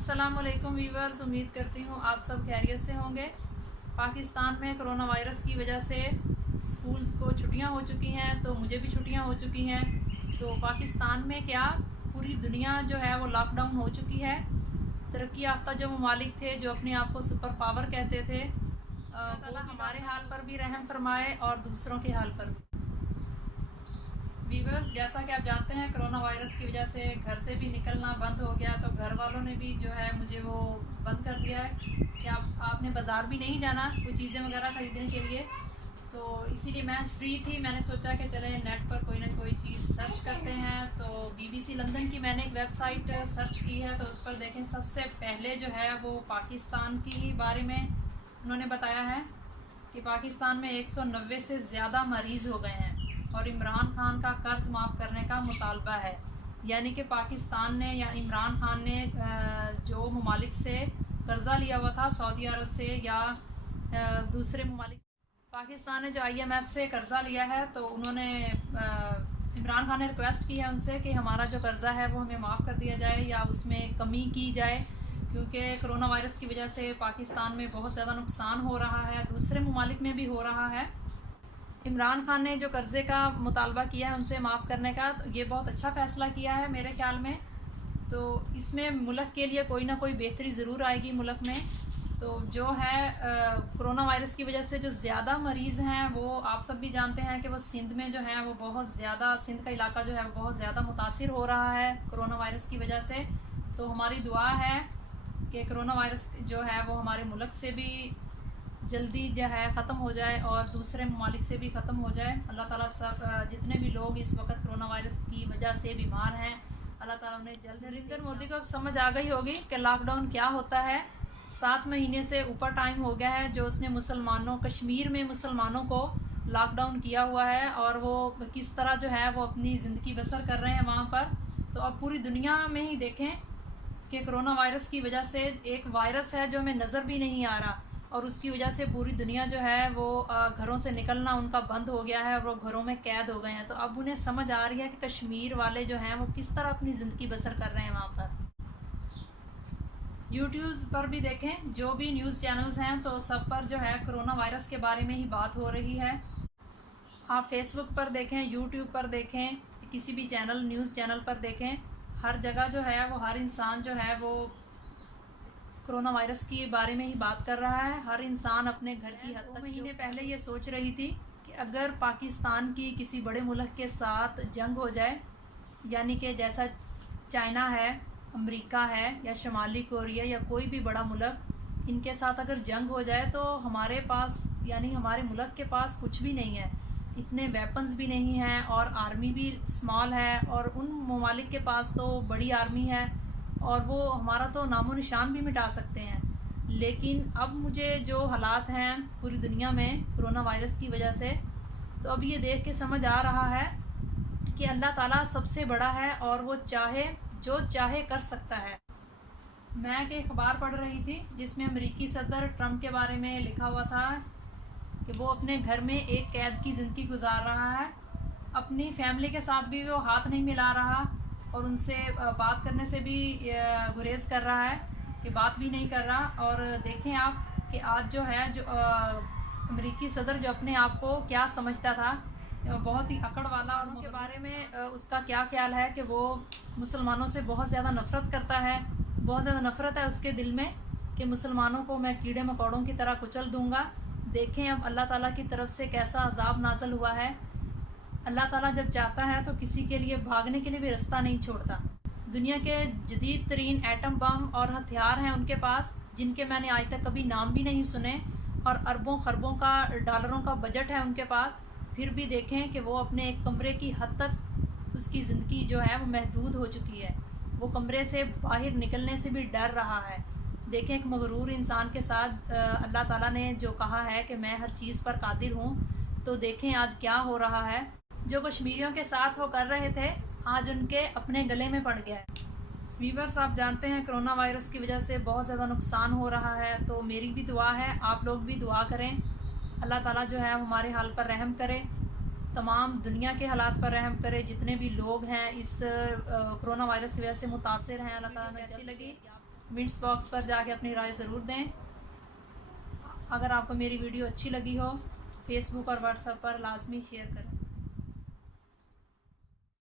अस्सलाम वालेकुम वीवर्स, उम्मीद करती हूँ आप सब खैरियत से होंगे। पाकिस्तान में कोरोना वायरस की वजह से स्कूल्स को छुट्टियाँ हो चुकी हैं, तो मुझे भी छुट्टियाँ हो चुकी हैं। तो पाकिस्तान में क्या पूरी दुनिया जो है वो लॉकडाउन हो चुकी है। तरक्की याफ्ता जो ममालिक थे, जो अपने आप को सुपर पावर कहते थे, वो हमारे हाल पर भी रहम फरमाए और दूसरों के हाल पर भी। वीवर्स, जैसा कि आप जानते हैं, कोरोना वायरस की वजह से घर से भी निकलना बंद हो गया। तो घर वालों ने भी जो है मुझे वो बंद कर दिया है कि आपने बाज़ार भी नहीं जाना कोई चीज़ें वगैरह ख़रीदने के लिए। तो इसीलिए मैं फ्री थी, मैंने सोचा कि चले नेट पर कोई ना कोई चीज़ सर्च करते हैं। तो BBC लंदन की मैंने एक वेबसाइट सर्च की है, तो उस पर देखें सबसे पहले जो है वो पाकिस्तान की बारे में उन्होंने बताया है कि पाकिस्तान में 190 से ज़्यादा मरीज़ हो गए हैं और इमरान खान का कर्ज माफ़ करने का मुतालबा है। यानी कि पाकिस्तान ने या इमरान खान ने जो ममालिक से कर्ज़ा लिया हुआ था, सऊदी अरब से या दूसरे ममालिक, पाकिस्तान ने जो IMF से कर्ज़ा लिया है, तो उन्होंने इमरान खान ने रिक्वेस्ट की है उनसे कि हमारा जो कर्ज़ा है वो हमें माफ़ कर दिया जाए या उसमें कमी की जाए, क्योंकि कोरोना वायरस की वजह से पाकिस्तान में बहुत ज़्यादा नुकसान हो रहा है, दूसरे ममालिक में भी हो रहा है। इमरान खान ने जो कर्ज़े का मुतालबा किया है उनसे माफ़ करने का, तो ये बहुत अच्छा फ़ैसला किया है मेरे ख़्याल में। तो इसमें मुल्क के लिए कोई ना कोई बेहतरी ज़रूर आएगी मुल्क में। तो जो है कोरोना वायरस की वजह से जो ज़्यादा मरीज़ हैं वो आप सब भी जानते हैं कि वो सिंध में जो है वो बहुत ज़्यादा, सिंध का इलाका जो है वो बहुत ज़्यादा मुतासिर हो रहा है कोरोना वायरस की वजह से। तो हमारी दुआ है कि कोरोना वायरस जो है वो हमारे मुल्क से भी जल्दी जो है ख़त्म हो जाए और दूसरे ममालिक से भी ख़त्म हो जाए। अल्लाह ताला सब जितने भी लोग इस वक्त कोरोना वायरस की वजह से बीमार हैं, अल्लाह ताला उन्हें जल्द। नरेंद्र मोदी को अब समझ आ गई होगी कि लॉकडाउन क्या होता है। 7 महीने से ऊपर टाइम हो गया है जो उसने मुसलमानों, कश्मीर में मुसलमानों को लॉकडाउन किया हुआ है और वो किस तरह जो है वो अपनी ज़िंदगी बसर कर रहे हैं वहाँ पर। तो अब पूरी दुनिया में ही देखें कि कोरोना वायरस की वजह से एक वायरस है जो हमें नज़र भी नहीं आ रहा और उसकी वजह से पूरी दुनिया जो है वो घरों से निकलना उनका बंद हो गया है और वो घरों में कैद हो गए हैं। तो अब उन्हें समझ आ रही है कि कश्मीर वाले जो हैं वो किस तरह अपनी ज़िंदगी बसर कर रहे हैं वहाँ पर। यूट्यूब पर भी देखें, जो भी न्यूज़ चैनल्स हैं तो सब पर जो है कोरोना वायरस के बारे में ही बात हो रही है। आप फेसबुक पर देखें, यूट्यूब पर देखें, किसी भी चैनल, न्यूज़ चैनल पर देखें, हर जगह जो है वो हर इंसान जो है वो कोरोना वायरस के बारे में ही बात कर रहा है। हर इंसान अपने घर की हद तक। महीने पहले ये सोच रही थी कि अगर पाकिस्तान की किसी बड़े मुल्क के साथ जंग हो जाए, यानी कि जैसा चाइना है, अमेरिका है या शुमाली कोरिया या कोई भी बड़ा मुल्क, इनके साथ अगर जंग हो जाए तो हमारे पास, यानी हमारे मुल्क के पास कुछ भी नहीं है, इतने वेपन्स भी नहीं हैं और आर्मी भी स्मॉल है और उन ममालिक के पास तो बड़ी आर्मी है और वो हमारा तो नामो निशान भी मिटा सकते हैं। लेकिन अब मुझे जो हालात हैं पूरी दुनिया में कोरोना वायरस की वजह से, तो अब ये देख के समझ आ रहा है कि अल्लाह ताला सबसे बड़ा है और वो चाहे जो चाहे कर सकता है। मैं एक अखबार पढ़ रही थी जिसमें अमेरिकी सदर ट्रंप के बारे में लिखा हुआ था कि वो अपने घर में एक कैद की ज़िंदगी गुजार रहा है, अपनी फैमिली के साथ भी वो हाथ नहीं मिला रहा और उनसे बात करने से भी गुरेज कर रहा है कि बात भी नहीं कर रहा। और देखें आप कि आज जो है जो अमेरिकी सदर जो अपने आप को क्या समझता था, बहुत ही अकड़ वाला, और उनके बारे में उसका क्या ख्याल है कि वो मुसलमानों से बहुत ज़्यादा नफ़रत करता है, बहुत ज़्यादा नफ़रत है उसके दिल में कि मुसलमानों को मैं कीड़े मकोड़ों की तरह कुचल दूँगा। देखें अब अल्लाह ताला की तरफ से कैसा अजाब नाज़िल हुआ है। अल्लाह ताला जब चाहता है तो किसी के लिए भागने के लिए भी रास्ता नहीं छोड़ता। दुनिया के जदीद तरीन एटम बम और हथियार हैं उनके पास, जिनके मैंने आज तक कभी नाम भी नहीं सुने, और अरबों खरबों का डॉलरों का बजट है उनके पास। फिर भी देखें कि वो अपने एक कमरे की हद तक उसकी ज़िंदगी जो है वो महदूद हो चुकी है, वो कमरे से बाहर निकलने से भी डर रहा है। देखें एक मगरूर इंसान के साथ अल्लाह ताला ने जो कहा है कि मैं हर चीज़ पर कादिर हूँ, तो देखें आज क्या हो रहा है। जो कश्मीरियों के साथ वो कर रहे थे, आज उनके अपने गले में पड़ गया है। वीवर्स, आप जानते हैं कोरोना वायरस की वजह से बहुत ज़्यादा नुकसान हो रहा है, तो मेरी भी दुआ है, आप लोग भी दुआ करें, अल्लाह ताला जो है हमारे हाल पर रहम करे, तमाम दुनिया के हालात पर रहम करे। जितने भी लोग हैं इस कोरोना वायरस की वजह से मुतासिर हैं, अल्लाह ताला कैसी लगी کمنٹس باکس پر جا کے اپنی رائے ضرور دیں۔ اگر آپ کو میری ویڈیو اچھی لگی ہو فیس بک اور واٹس ایپ پر لازمی شیئر کریں۔